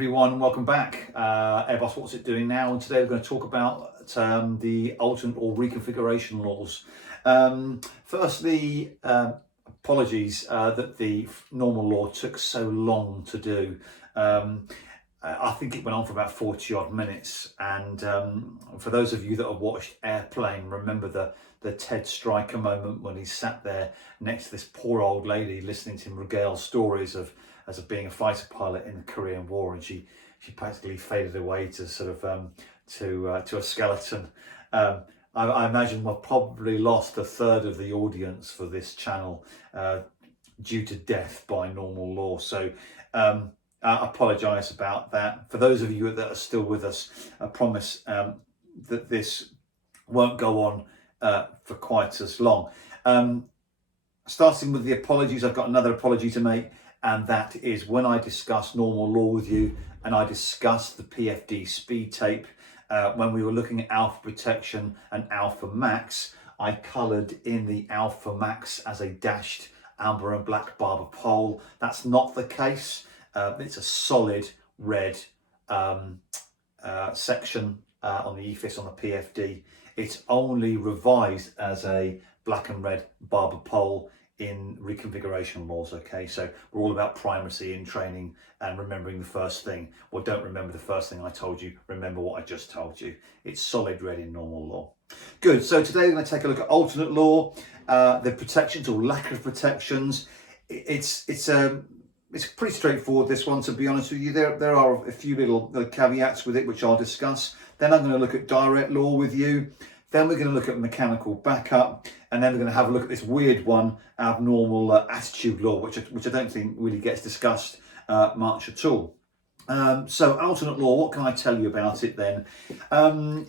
everyone, welcome back. Airbus, what's it doing now? And today we're going to talk about the alternate or reconfiguration laws. Firstly, apologies that the normal law took so long to do. I think it went on for about 40 odd minutes, and for those of you that have watched Airplane, remember the Ted Stryker moment when he sat there next to this poor old lady listening to him regale stories of being a fighter pilot in the Korean War, and she practically faded away to sort of to a skeleton. I imagine we've probably lost a third of the audience for this channel due to death by normal law. So I apologise about that. For those of you that are still with us, I promise that this won't go on for quite as long. Starting with the apologies, I've got another apology to make, and that is when I discussed normal law with you and I discussed the PFD speed tape, when we were looking at alpha protection and alpha max, I coloured in the alpha max as a dashed amber and black barber pole. That's not the case. It's a solid red section on the EFIS on the PFD. It's only revised as a black and red barber pole in reconfiguration laws. Okay, so we're all about primacy in training and remembering the first thing. Well, don't remember the first thing I told you, remember what I just told you. It's solid red in normal law. Good, so today we're going to take a look at alternate law, the protections or lack of protections. It's pretty straightforward, this one, to be honest with you. There are a few little caveats with it which I'll discuss. Then I'm going to look at direct law with you. Then we're going to look at mechanical backup, and then we're going to have a look at this weird one, abnormal attitude law, which I don't think really gets discussed much at all. So alternate law, what can I tell you about it then?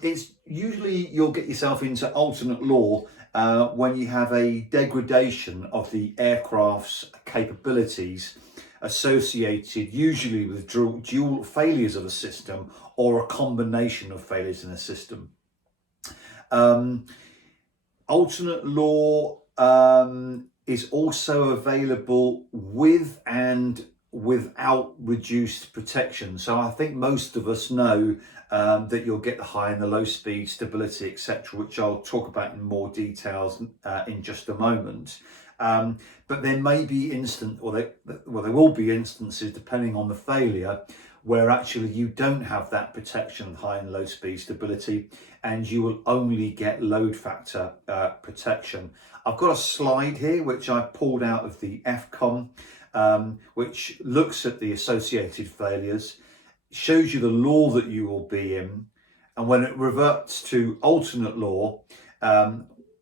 It's usually you'll get yourself into alternate law when you have a degradation of the aircraft's capabilities associated usually with dual failures of a system or a combination of failures in a system. Alternate law is also available with and without reduced protection. So I think most of us know that you'll get the high and the low speed, stability, etc., which I'll talk about in more details in just a moment. But there may be there will be instances, depending on the failure, where actually you don't have that protection of high and low speed stability, and you will only get load factor protection. I've got a slide here which I pulled out of the FCOM, which looks at the associated failures, shows you the law that you will be in, and when it reverts to alternate law,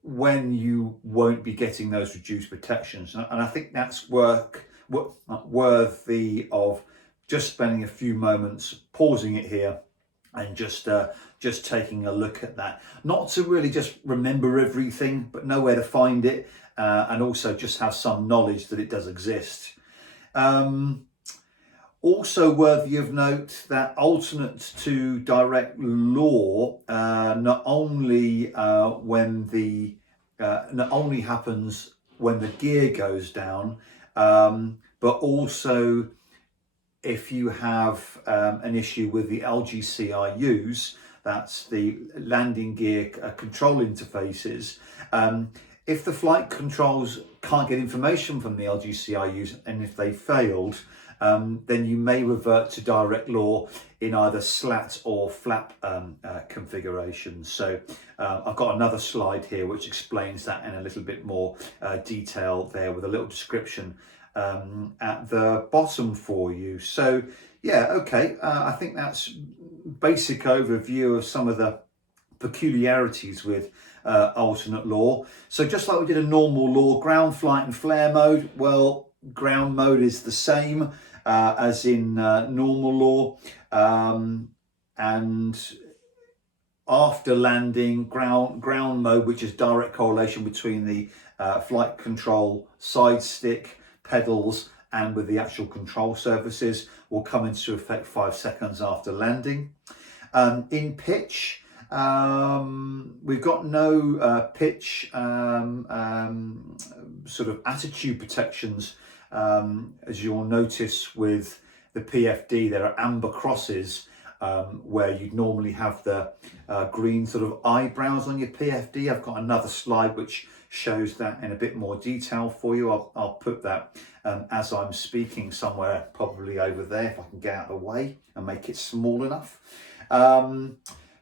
when you won't be getting those reduced protections. And I think that's worthy of just spending a few moments pausing it here and just taking a look at that. Not to really just remember everything, but know where to find it, and also just have some knowledge that it does exist. Also worthy of note that alternate to direct law not only happens when the gear goes down, but also if you have an issue with the LGCIUs, that's the landing gear control interfaces. If the flight controls can't get information from the LGCIUs, and if they failed, then you may revert to direct law in either slat or flap configurations. So I've got another slide here which explains that in a little bit more detail there, with a little description at the bottom for you. So yeah, okay, I think that's basic overview of some of the peculiarities with alternate law. So just like we did a normal law, ground, flight and flare mode, well, ground mode is the same as in normal law, and after landing, ground mode, which is direct correlation between the flight control side stick, pedals, and with the actual control surfaces, will come into effect 5 seconds after landing. In pitch, we've got no pitch sort of attitude protections, as you'll notice with the the PFD, there are amber crosses where you'd normally have the green sort of eyebrows on your PFD. I've got another slide which shows that in a bit more detail for you. I'll put that as I'm speaking somewhere, probably over there, if I can get out of the way and make it small enough.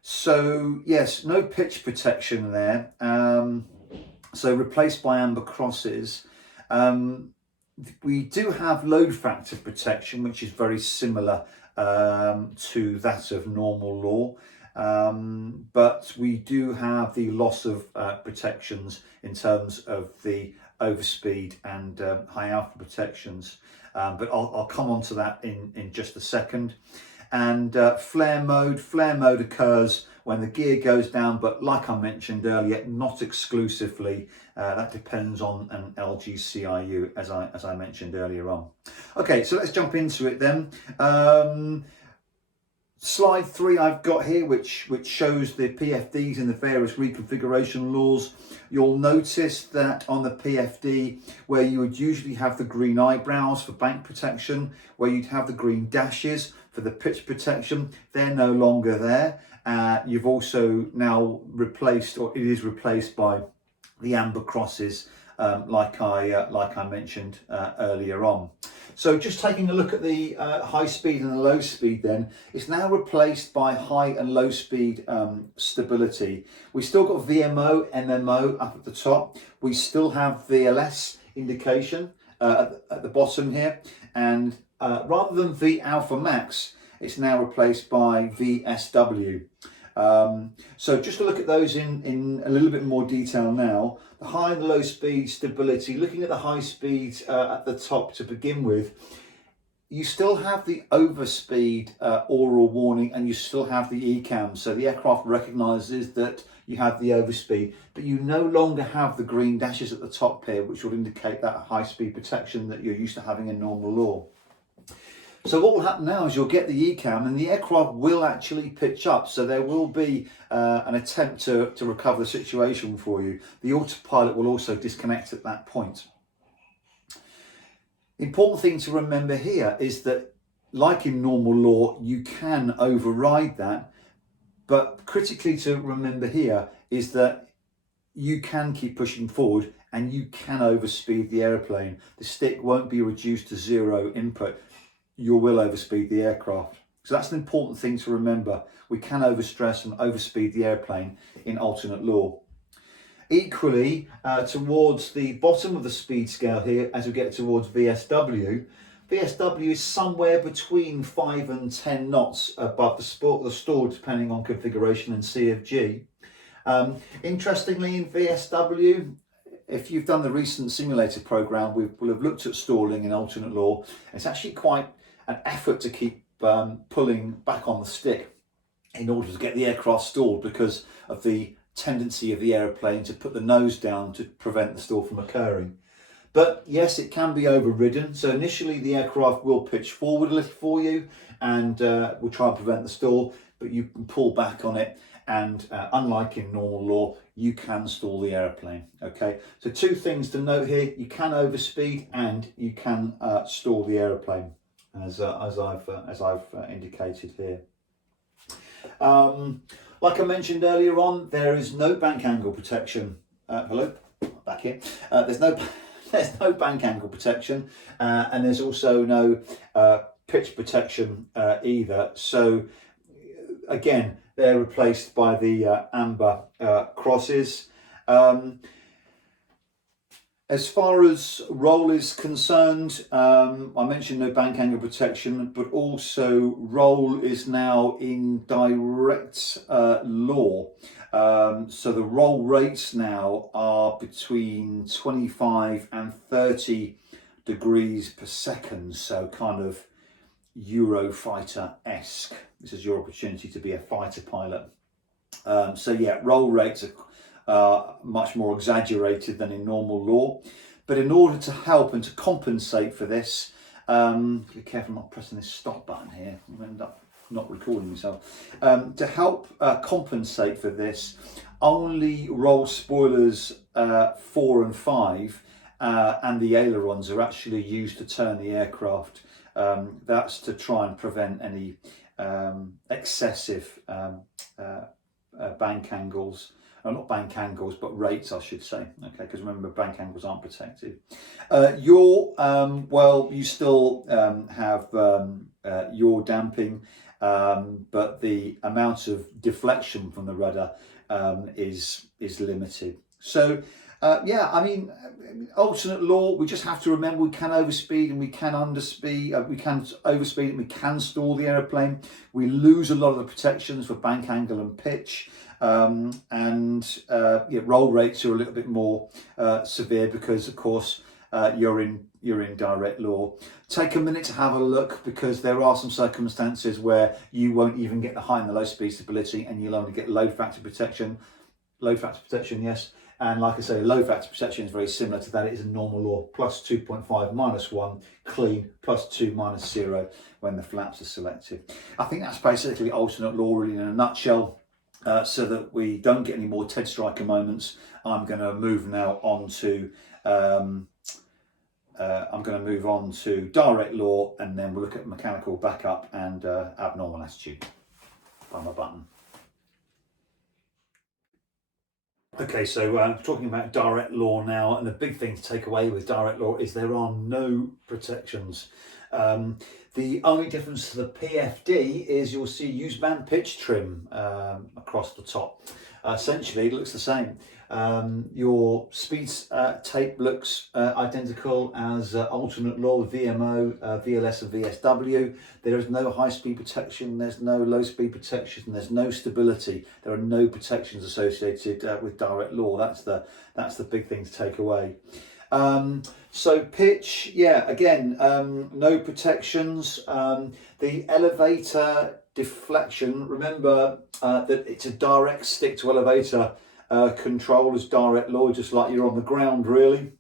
So yes, no pitch protection there. So replaced by amber crosses. We do have load factor protection, which is very similar to that of normal law, but we do have the loss of protections in terms of the overspeed and high alpha protections, but I'll come on to that in just a second. And flare mode occurs when the gear goes down, but like I mentioned earlier, not exclusively. That depends on an LG CIU, as I mentioned earlier on. Okay, so let's jump into it then. Slide 3 I've got here, which shows the PFDs in the various reconfiguration laws. You'll notice that on the PFD, where you would usually have the green eyebrows for bank protection, where you'd have the green dashes for the pitch protection, they're no longer there. You've also now replaced, or it is replaced by the amber crosses, like I mentioned earlier on. So just taking a look at the high speed and the low speed then, it's now replaced by high and low speed stability. We still got VMO, MMO up at the top. We still have VLS indication at the bottom here. And rather than V Alpha Max, it's now replaced by VSW. So just to look at those in a little bit more detail now. The high and low speed stability, looking at the high speed at the top to begin with, you still have the overspeed oral warning and you still have the ECAM. So the aircraft recognises that you have the overspeed, but you no longer have the green dashes at the top here, which will indicate that high speed protection that you're used to having in normal law. So what will happen now is you'll get the ECAM and the aircraft will actually pitch up. So there will be an attempt to recover the situation for you. The autopilot will also disconnect at that point. The important thing to remember here is that, like in normal law, you can override that. But critically to remember here is that you can keep pushing forward and you can overspeed the airplane. The stick won't be reduced to zero input. You will overspeed the aircraft. So that's an important thing to remember. We can overstress and overspeed the airplane in alternate law. Equally, towards the bottom of the speed scale here, as we get towards VSW, VSW is somewhere between 5 and 10 knots above the stall, depending on configuration and CFG. Interestingly, in VSW, if you've done the recent simulator program, we'll have looked at stalling in alternate law. It's actually quite an effort to keep pulling back on the stick in order to get the aircraft stalled because of the tendency of the aeroplane to put the nose down to prevent the stall from occurring. But yes, it can be overridden. So initially the aircraft will pitch forward a little for you and will try and prevent the stall, but you can pull back on it. And unlike in normal law, you can stall the airplane. Okay, so two things to note here: you can overspeed and you can stall the airplane, as I've indicated here. Like I mentioned earlier on, there is no bank angle protection. Hello, back here. There's no bank angle protection, and there's also no pitch protection either. So again, they're replaced by the amber crosses. As far as roll is concerned, I mentioned no bank angle protection, but also roll is now in direct law. So the roll rates now are between 25 and 30 degrees per second. So kind of Eurofighter-esque. This is your opportunity to be a fighter pilot. So yeah, roll rates are much more exaggerated than in normal law. But in order to help and to compensate for this, be careful not pressing this stop button here, I'll end up not recording myself. To help compensate for this, only roll spoilers 4 and 5 and the ailerons are actually used to turn the aircraft That's to try and prevent any excessive bank angles. Not bank angles, but rates, I should say. Okay, because remember, bank angles aren't protected. You still have yaw damping, but the amount of deflection from the rudder is limited. So, alternate law, we just have to remember we can overspeed and we can underspeed, we can overspeed and we can stall the aeroplane. We lose a lot of the protections for bank angle and pitch. Roll rates are a little bit more severe because, of course, you're in direct law. Take a minute to have a look, because there are some circumstances where you won't even get the high and the low speed stability, and you'll only get load factor protection. Load factor protection, yes. And like I say, load factor protection is very similar to that. It is a normal law, plus 2.5, minus 1, clean, plus 2, minus 0 when the flaps are selected. I think that's basically alternate law really in a nutshell. So that we don't get any more Ted Striker moments, I'm going to move now on to direct law, and then we'll look at mechanical backup and abnormal attitude. By my button. Okay, so talking about direct law now, and the big thing to take away with direct law is there are no protections. The only difference to the PFD is you'll see used band pitch trim across the top. Essentially, it looks the same. Your speed tape looks identical as alternate law, VMO, VLS and VSW. There is no high speed protection, there's no low speed protection, there's no stability. There are no protections associated with direct law. That's the big thing to take away. So pitch, again, no protections. The elevator deflection, remember that it's a direct stick to elevator control as direct law, just like you're on the ground really.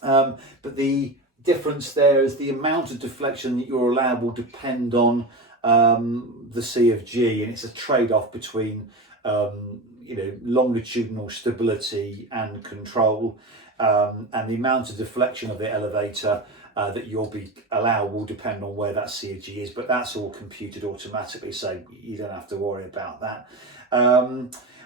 But the difference there is the amount of deflection that you're allowed will depend on the C of G, and it's a trade-off between longitudinal stability and control. And the amount of deflection of the elevator that you'll be allowed will depend on where that C of G is, but that's all computed automatically, so you don't have to worry about that.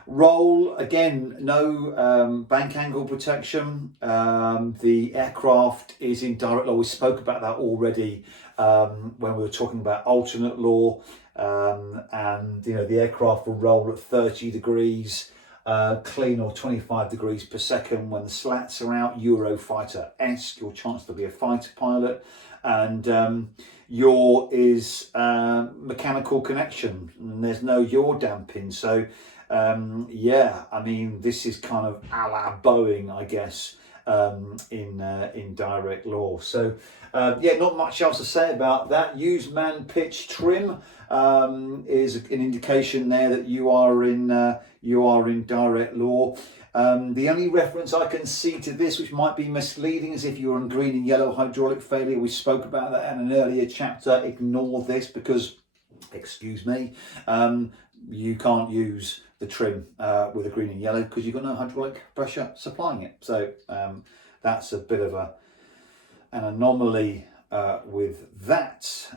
Roll, again, no bank angle protection. The aircraft is in direct law. We spoke about that already when we were talking about alternate law, and the aircraft will roll at 30 degrees. Clean, or 25 degrees per second when the slats are out. Eurofighter-esque, your chance to be a fighter pilot. And yaw is mechanical connection, and there's no yaw damping. So this is kind of a la Boeing, I guess, in direct law. So not much else to say about that. Used man pitch trim is an indication there that you are in direct law. The only reference I can see to this, which might be misleading, is if you're on green and yellow hydraulic failure. We spoke about that in an earlier chapter. Ignore this because, excuse me, you can't use the trim with a green and yellow because you've got no hydraulic pressure supplying it. So that's a bit of an anomaly with that.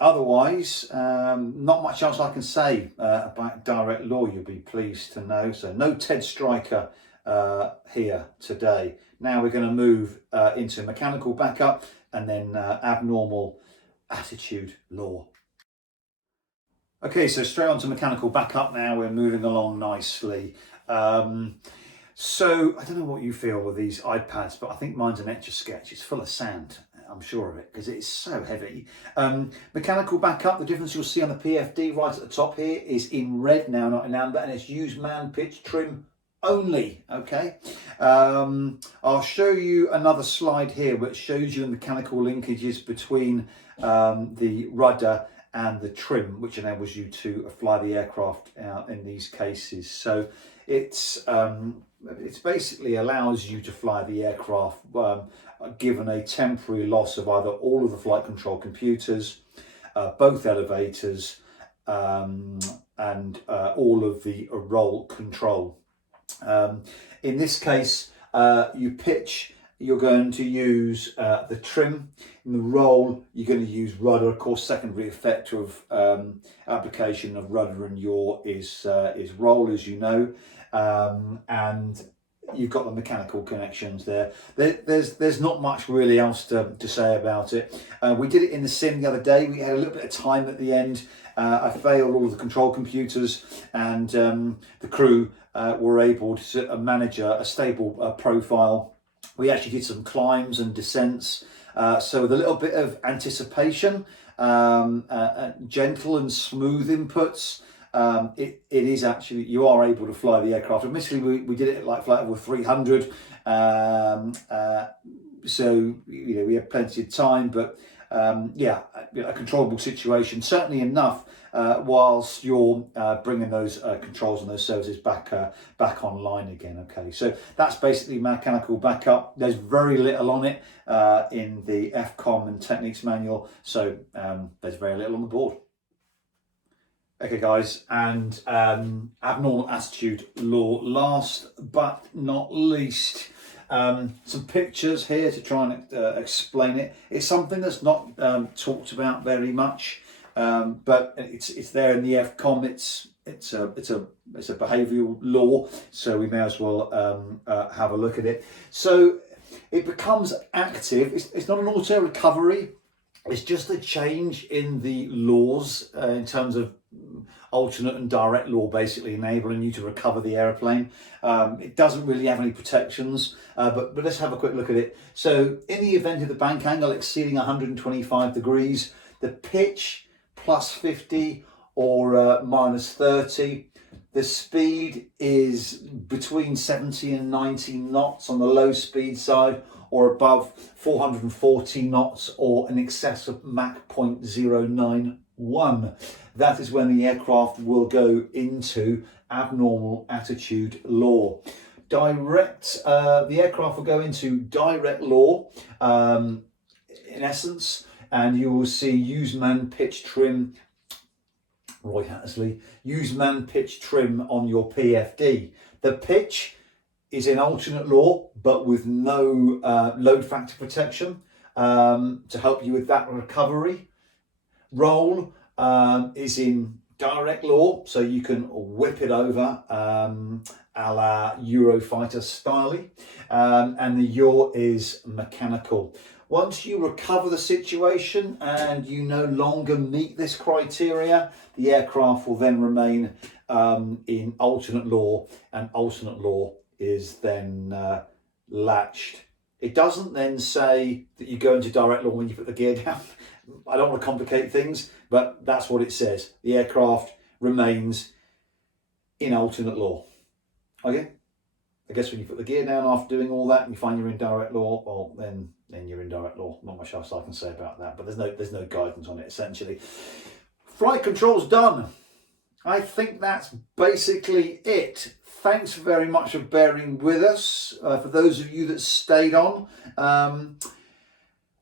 Otherwise, not much else I can say about direct law, you'll be pleased to know. So no Ted Striker here today. Now we're going to move into mechanical backup and then abnormal attitude law. Okay, so straight on to mechanical backup now. We're moving along nicely. So I don't know what you feel with these iPads, but I think mine's an Etch-a-Sketch. It's full of sand, I'm sure of it, because it's so heavy. Mechanical backup, the difference you'll see on the PFD right at the top here is in red now, not in amber, and it's used man pitch trim only. Okay, I'll show you another slide here which shows you the mechanical linkages between the rudder and the trim, which enables you to fly the aircraft out in these cases. So it's basically allows you to fly the aircraft given a temporary loss of either all of the flight control computers, both elevators, and all of the roll control. In this case, you pitch you're going to use the trim. In the roll, you're going to use rudder. Of course, secondary effect of application of rudder and yaw is roll, as you know, and you've got the mechanical connections there. There's not much really else to say about it. We did it in the sim the other day. We had a little bit of time at the end. I failed all of the control computers, and the crew were able to manage a stable profile. We actually did some climbs and descents, so with a little bit of anticipation, gentle and smooth inputs, it is actually, you are able to fly the aircraft. Admittedly, we did it at like flight level 300, so we had plenty of time, but yeah, a controllable situation, certainly enough whilst you're bringing those controls and those services back online again. Okay, so that's basically mechanical backup. There's very little on it in the FCOM and Techniques manual, so there's very little on the board. Okay guys, and abnormal attitude law, last but not least. Some pictures here to try and explain it. It's something that's not talked about very much, but it's there in the FCOM. It's a behavioural law, so we may as well have a look at it. So it becomes active. It's not an auto recovery. It's just a change in the laws in terms of alternate and direct law, basically enabling you to recover the aeroplane. It doesn't really have any protections, but let's have a quick look at it. So in the event of the bank angle exceeding 125 degrees, the pitch plus 50 or minus 30, the speed is between 70 and 90 knots on the low speed side, or above 440 knots, or in excess of Mach 0.091. That is when the aircraft will go into abnormal attitude law. The aircraft will go into direct law, in essence, and you will see use man pitch trim, Roy Hattersley, use man pitch trim on your PFD. The pitch is in alternate law, but with no load factor protection to help you with that recovery. Roll is in direct law, so you can whip it over a la Eurofighter style, and the yaw is mechanical. Once you recover the situation and you no longer meet this criteria, the aircraft will then remain in alternate law, and alternate law is then latched. It doesn't then say that you go into direct law when you put the gear down. I don't want to complicate things, but that's what it says. The aircraft remains in alternate law. Okay? I guess when you put the gear down after doing all that and you find you're in direct law, well, then you're in direct law. Not much else I can say about that, but there's no guidance on it, essentially. Flight control's done. I think that's basically it. Thanks very much for bearing with us. For those of you that stayed on,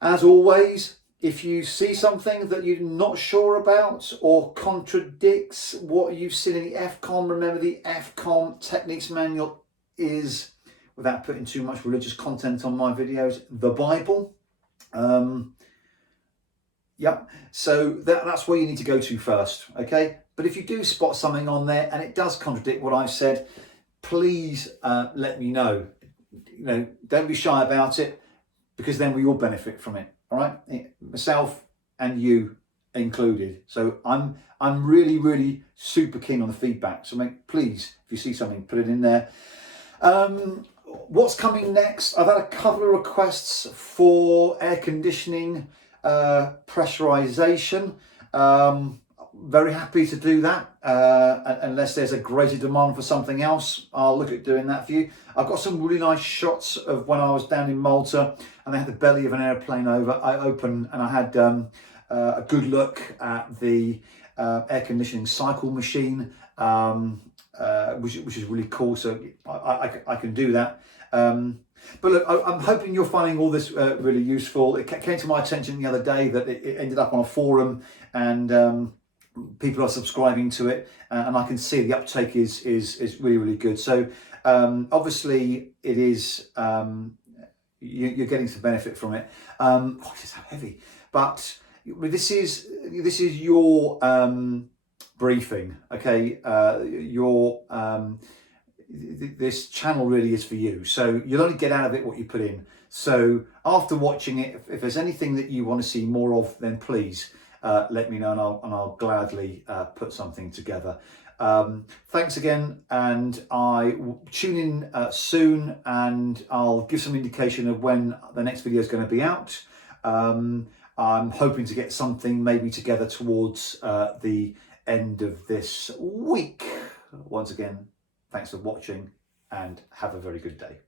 as always, if you see something that you're not sure about or contradicts what you've seen in the FCOM, remember the FCOM Techniques manual is, without putting too much religious content on my videos, the Bible. Yep, so that's where you need to go to first, okay? But if you do spot something on there and it does contradict what I've said, please let me know. Don't be shy about it, because then we all benefit from it. All right, myself and you included. So I'm really, really super keen on the feedback. So please, if you see something, put it in there. What's coming next? I've had a couple of requests for air conditioning pressurization. Very happy to do that. Unless there's a greater demand for something else, I'll look at doing that for you. I've got some really nice shots of when I was down in Malta and they had the belly of an airplane open, and I had a good look at the air conditioning cycle machine, which is really cool. So I can do that. But look, I'm hoping you're finding all this really useful. It came to my attention the other day that it ended up on a forum, and people are subscribing to it, and I can see the uptake is really, really good. So obviously it is you're getting some benefit from it. Gosh, it's so heavy, but this is your briefing. Okay, this channel really is for you. So you'll only get out of it what you put in. So after watching it, if there's anything that you want to see more of, then please let me know, and I'll gladly put something together. Thanks again, and I will tune in soon, and I'll give some indication of when the next video is going to be out. I'm hoping to get something maybe together towards the end of this week. Once again, thanks for watching, and have a very good day.